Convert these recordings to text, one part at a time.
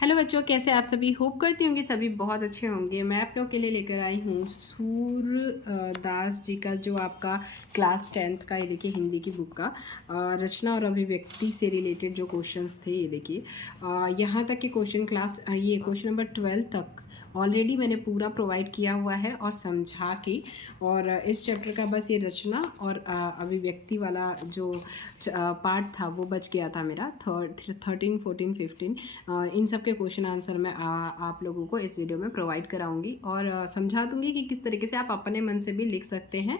Hello बच्चों, कैसे आप सभी। होप करती हूँ कि सभी बहुत अच्छे होंगे। मैं आप लोग के लिए लेकर आई हूँ दास जी का जो आपका क्लास 10th का, ये देखिए हिंदी की बुक का रचना और अभिव्यक्ति से रिलेटेड जो क्वेश्चंस थे, ये देखिए यहाँ तक के क्वेश्चन ये क्वेश्चन नंबर 12 तक ऑलरेडी मैंने पूरा प्रोवाइड किया हुआ है और समझा के। और इस चैप्टर का बस ये रचना और अभिव्यक्ति वाला जो पार्ट था वो बच गया था मेरा। 13, 14, 15 इन सब के क्वेश्चन आंसर मैं आप लोगों को इस वीडियो में प्रोवाइड कराऊंगी और समझा दूंगी कि किस तरीके से आप अपने मन से भी लिख सकते हैं।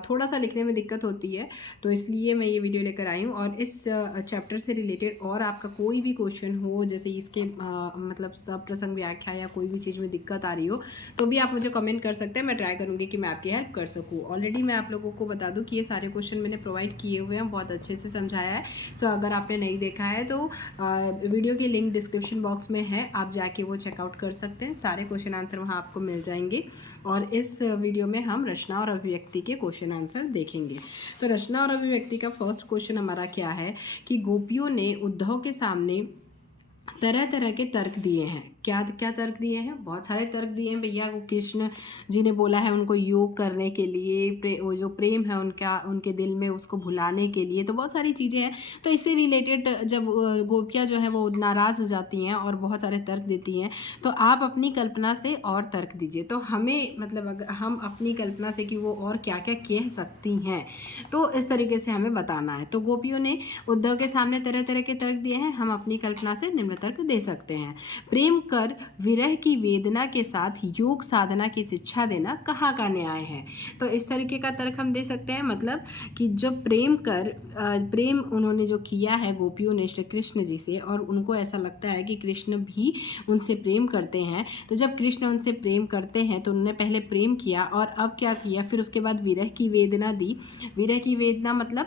थोड़ा सा लिखने में दिक्कत होती है, तो इसलिए मैं ये वीडियो लेकर आई हूँ। और इस चैप्टर से रिलेटेड और आपका कोई भी क्वेश्चन हो, जैसे इसके मतलब सब प्रसंग व्याख्या या कोई भी चीज़ में दिक्कत आ रही हो, तो भी आप मुझे कमेंट कर सकते हैं। मैं ट्राई करूँगी कि मैं आपकी हेल्प कर सकूँ। ऑलरेडी मैं आप लोगों को बता दूँ कि ये सारे क्वेश्चन मैंने प्रोवाइड किए हुए हैं, बहुत अच्छे से समझाया है। सो अगर आपने नहीं देखा है तो वीडियो की लिंक डिस्क्रिप्शन बॉक्स में है, आप जाके वो चेकआउट कर सकते हैं। सारे क्वेश्चन आंसर वहाँ आपको मिल जाएंगे। और इस वीडियो में हम रचना और अभिव्यक्ति के क्वेश्चन आंसर देखेंगे। तो रचना और अभिव्यक्ति का फर्स्ट क्वेश्चन हमारा क्या है कि गोपियों ने उद्धव के सामने तरह तरह के तर्क दिए हैं। क्या क्या तर्क दिए हैं? बहुत सारे तर्क दिए हैं भैया। वो कृष्ण जी ने बोला है उनको योग करने के लिए, वो जो प्रेम है उनका उनके दिल में, उसको भुलाने के लिए। तो बहुत सारी चीज़ें हैं। तो इससे रिलेटेड जब गोपियाँ जो है वो नाराज़ हो जाती हैं और बहुत सारे तर्क देती हैं, तो आप अपनी कल्पना से और तर्क दीजिए। तो हमें मतलब अगर हम अपनी कल्पना से कि वो और क्या क्या कह सकती हैं, तो इस तरीके से हमें बताना है। तो गोपियों ने उद्धव के सामने तरह तरह के तर्क दिए हैं, हम अपनी कल्पना से निम्न तर्क दे सकते हैं। प्रेम कर विरह की वेदना के साथ योग साधना की शिक्षा देना कहाँ का न्याय है। तो इस तरीके का तर्क हम दे सकते हैं। मतलब कि जब प्रेम उन्होंने जो किया है गोपियों ने श्री कृष्ण जी से, और उनको ऐसा लगता है कि कृष्ण भी उनसे प्रेम करते हैं। तो जब कृष्ण उनसे प्रेम करते हैं तो उन्होंने पहले प्रेम किया और अब क्या किया, फिर उसके बाद विरह की वेदना दी। विरह की वेदना मतलब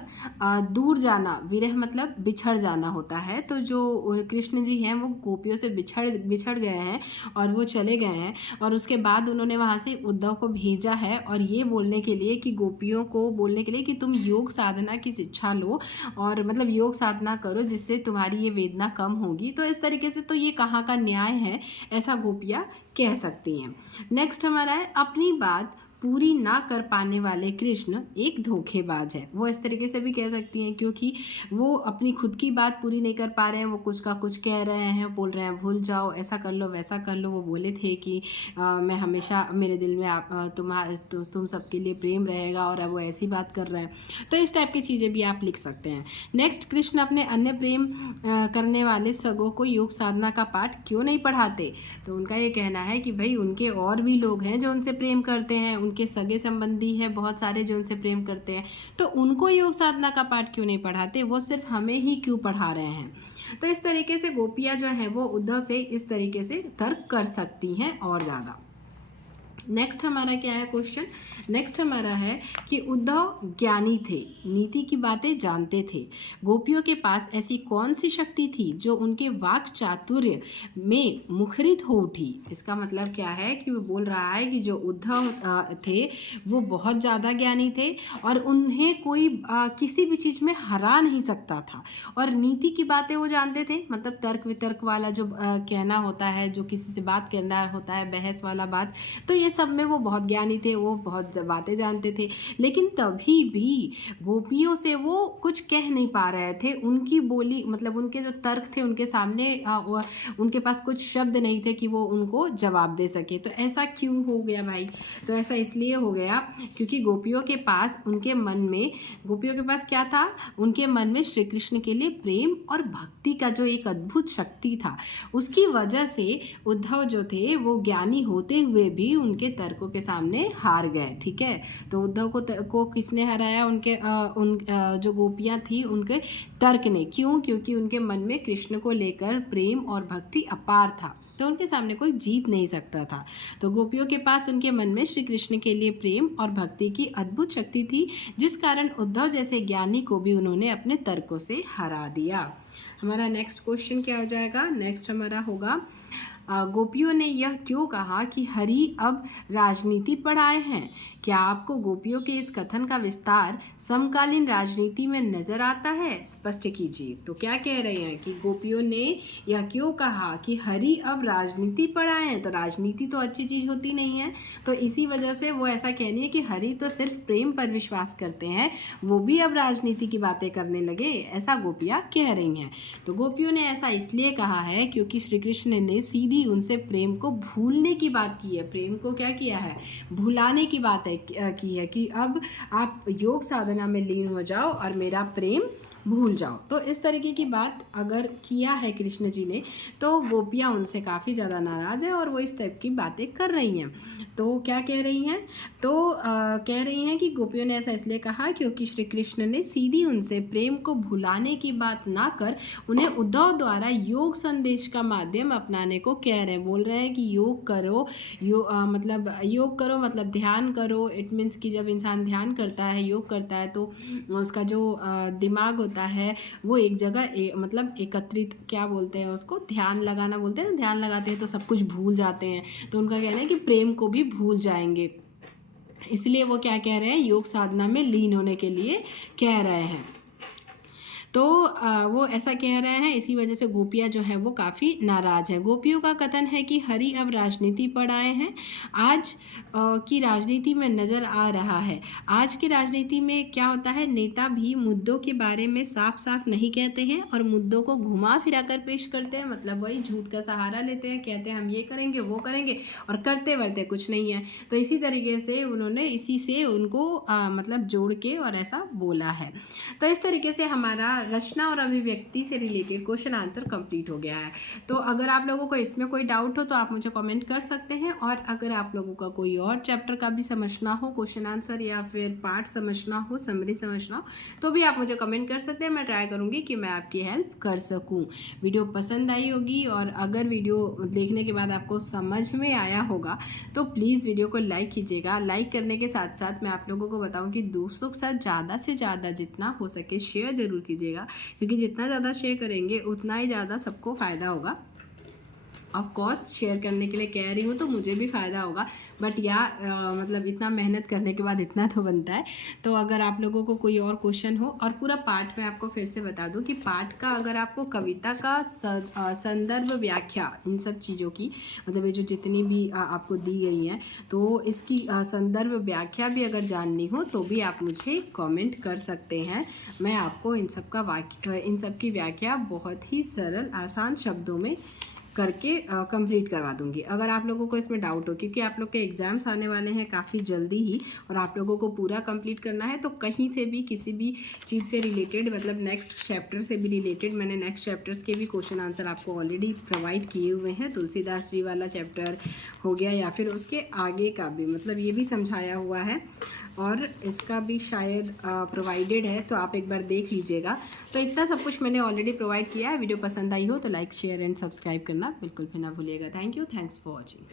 दूर जाना, विरह मतलब बिछड़ जाना होता है। तो जो कृष्ण जी हैं वो गोपियों से बिछड़ गए हैं और वो चले गए हैं। और उसके बाद उन्होंने वहाँ से उद्धव को भेजा है, और ये बोलने के लिए कि गोपियों को बोलने के लिए कि तुम योग साधना की शिक्षा लो, और मतलब योग साधना करो जिससे तुम्हारी ये वेदना कम होगी। तो इस तरीके से तो ये कहाँ का न्याय है, ऐसा गोपियाँ कह सकती हैं। नेक्स्ट हमारा है अपनी बात पूरी ना कर पाने वाले कृष्ण एक धोखेबाज है। वो इस तरीके से भी कह सकती हैं, क्योंकि वो अपनी खुद की बात पूरी नहीं कर पा रहे हैं। वो कुछ का कुछ कह रहे हैं, बोल रहे हैं भूल जाओ, ऐसा कर लो, वैसा कर लो। वो बोले थे कि मैं हमेशा मेरे दिल में तुम सबके लिए प्रेम रहेगा, और अब वो ऐसी बात कर रहे हैं। तो इस टाइप की चीज़ें भी आप लिख सकते हैं। नेक्स्ट, कृष्ण अपने अन्य प्रेम करने वाले सगों को योग साधना का पाठ क्यों नहीं पढ़ाते। तो उनका ये कहना है कि भाई उनके और भी लोग हैं जो उनसे प्रेम करते हैं, उनके सगे संबंधी हैं बहुत सारे जो उनसे प्रेम करते हैं, तो उनको योग साधना का पाठ क्यों नहीं पढ़ाते, वो सिर्फ हमें ही क्यों पढ़ा रहे हैं। तो इस तरीके से गोपियाँ जो हैं वो उद्धव से इस तरीके से तर्क कर सकती हैं और ज़्यादा। नेक्स्ट हमारा क्या है क्वेश्चन? नेक्स्ट हमारा है कि उद्धव ज्ञानी थे, नीति की बातें जानते थे। गोपियों के पास ऐसी कौन सी शक्ति थी जो उनके वाक चातुर्य में मुखरित हो उठी। इसका मतलब क्या है कि वो बोल रहा है कि जो उद्धव थे वो बहुत ज़्यादा ज्ञानी थे, और उन्हें कोई किसी भी चीज़ में हरा नहीं सकता था। और नीति की बातें वो जानते थे, मतलब तर्क वितर्क वाला जो कहना होता है, जो किसी से बात करना होता है, बहस वाला बात, तो ये सब में वो बहुत ज्ञानी थे, वो बहुत बातें जानते थे। लेकिन तभी भी गोपियों से वो कुछ कह नहीं पा रहे थे। उनकी बोली मतलब उनके जो तर्क थे उनके सामने उनके पास कुछ शब्द नहीं थे कि वो उनको जवाब दे सके। तो ऐसा क्यों हो गया भाई? तो ऐसा इसलिए हो गया क्योंकि गोपियों के पास क्या था? उनके मन में श्री कृष्ण के लिए प्रेम और भक्ति का जो एक अद्भुत शक्ति था, उसकी वजह से उद्धव जो थे वो ज्ञानी होते हुए भी उनके तर्कों के सामने हार गए। ठीक है, तो उद्धव को किसने हराया? जो गोपियाँ थी उनके तर्क ने। क्यों? क्योंकि उनके मन में कृष्ण को लेकर प्रेम और भक्ति अपार था, तो उनके सामने कोई जीत नहीं सकता था। तो गोपियों के पास उनके मन में श्री कृष्ण के लिए प्रेम और भक्ति की अद्भुत शक्ति थी, जिस कारण उद्धव जैसे ज्ञानी को भी उन्होंने अपने तर्कों से हरा दिया। हमारा नेक्स्ट क्वेश्चन क्या हो जाएगा? नेक्स्ट हमारा होगा गोपियों ने यह क्यों कहा कि हरि अब राजनीति पढ़ाए हैं? क्या आपको गोपियों के इस कथन का विस्तार समकालीन राजनीति में नजर आता है? स्पष्ट कीजिए। तो क्या कह रहे हैं कि गोपियों ने यह क्यों कहा कि हरि अब राजनीति पढ़ाए हैं? तो राजनीति तो अच्छी चीज होती नहीं है, तो इसी वजह से वो ऐसा कह रही है कि हरि तो सिर्फ प्रेम पर विश्वास करते हैं, वो भी अब राजनीति की बातें करने लगे, ऐसा गोपियाँ कह रही हैं। तो गोपियों ने ऐसा इसलिए कहा है क्योंकि श्री कृष्ण ने सीधी उनसे प्रेम को भूलने की बात की है। प्रेम को क्या किया है? भुलाने की बात की है कि अब आप योग साधना में लीन हो जाओ और मेरा प्रेम भूल जाओ। तो इस तरीके की बात अगर किया है कृष्ण जी ने, तो गोपियाँ उनसे काफ़ी ज़्यादा नाराज़ हैं और वो इस टाइप की बातें कर रही हैं। तो क्या कह रही हैं? तो कह रही हैं कि गोपियों ने ऐसा इसलिए कहा क्योंकि श्री कृष्ण ने सीधी उनसे प्रेम को भुलाने की बात ना कर उन्हें उद्धव द्वारा योग संदेश का माध्यम अपनाने को कह रहे हैं। बोल रहे हैं कि योग करो, मतलब योग करो मतलब ध्यान करो। इट मीन्स कि जब इंसान ध्यान करता है, योग करता है, तो उसका जो दिमाग होता है वो एक जगह मतलब एकत्रित, क्या बोलते हैं उसको, ध्यान लगाना बोलते हैं ना, ध्यान लगाते हैं तो सब कुछ भूल जाते हैं। तो उनका कहना है कि प्रेम को भी भूल जाएंगे, इसलिए वो क्या कह रहे हैं? योग साधना में लीन होने के लिए कह रहे हैं। तो वो ऐसा कह रहे हैं, इसी वजह से गोपियाँ जो है वो काफ़ी नाराज़ है। गोपियों का कथन है कि हरि अब राजनीति पर आए हैं। आज की राजनीति में नज़र आ रहा है, आज की राजनीति में क्या होता है, नेता भी मुद्दों के बारे में साफ साफ नहीं कहते हैं और मुद्दों को घुमा फिरा कर पेश करते हैं। मतलब वही झूठ का सहारा लेते हैं, कहते हैं हम ये करेंगे वो करेंगे और करते वर्ते कुछ नहीं है। तो इसी तरीके से उन्होंने इसी से उनको मतलब जोड़ के और ऐसा बोला है। तो इस तरीके से हमारा रचना और अभिव्यक्ति से रिलेटेड क्वेश्चन आंसर कंप्लीट हो गया है। तो अगर आप लोगों को इसमें कोई डाउट हो तो आप मुझे कमेंट कर सकते हैं, और अगर आप लोगों का कोई और चैप्टर का भी समझना हो, क्वेश्चन आंसर या फिर पार्ट समझना हो, समरी समझना हो, तो भी आप मुझे कमेंट कर सकते हैं। मैं ट्राई करूँगी कि मैं आपकी हेल्प कर सकूँ। वीडियो पसंद आई होगी, और अगर वीडियो देखने के बाद आपको समझ में आया होगा तो प्लीज़ वीडियो को लाइक कीजिएगा। लाइक करने के साथ साथ मैं आप लोगों को बताऊँ कि दोस्तों के साथ ज़्यादा से ज़्यादा जितना हो सके शेयर ज़रूर कीजिएगा, क्योंकि जितना ज़्यादा शेयर करेंगे उतना ही ज़्यादा सबको फ़ायदा होगा। ऑफ कोर्स शेयर करने के लिए कह रही हूँ तो मुझे भी फ़ायदा होगा, बट मतलब इतना मेहनत करने के बाद इतना तो बनता है। तो अगर आप लोगों को कोई और क्वेश्चन हो, और पूरा पाठ में आपको फिर से बता दूँ कि पाठ का अगर आपको कविता का संदर्भ व्याख्या इन सब चीज़ों की, मतलब ये जो जितनी भी आपको दी गई हैं, तो इसकी संदर्भ व्याख्या भी अगर जाननी हो तो भी आप मुझे कमेंट कर सकते हैं। मैं आपको इन सब की व्याख्या बहुत ही सरल आसान शब्दों में करके कंप्लीट करवा दूंगी। अगर आप लोगों को इसमें डाउट हो, क्योंकि आप लोग के एग्ज़ाम्स आने वाले हैं काफ़ी जल्दी ही और आप लोगों को पूरा कंप्लीट करना है, तो कहीं से भी किसी भी चीज़ से रिलेटेड, मतलब नेक्स्ट चैप्टर से भी रिलेटेड, मैंने नेक्स्ट चैप्टर्स के भी क्वेश्चन आंसर आपको ऑलरेडी प्रोवाइड किए हुए हैं। तुलसीदास जी वाला चैप्टर हो गया, या फिर उसके आगे का भी, मतलब ये भी समझाया हुआ है और इसका भी शायद प्रोवाइडेड है, तो आप एक बार देख लीजिएगा। तो इतना सब कुछ मैंने ऑलरेडी प्रोवाइड किया है। वीडियो पसंद आई हो तो लाइक शेयर एंड सब्सक्राइब करना बिल्कुल भी ना भूलिएगा। Thank you, thanks for watching.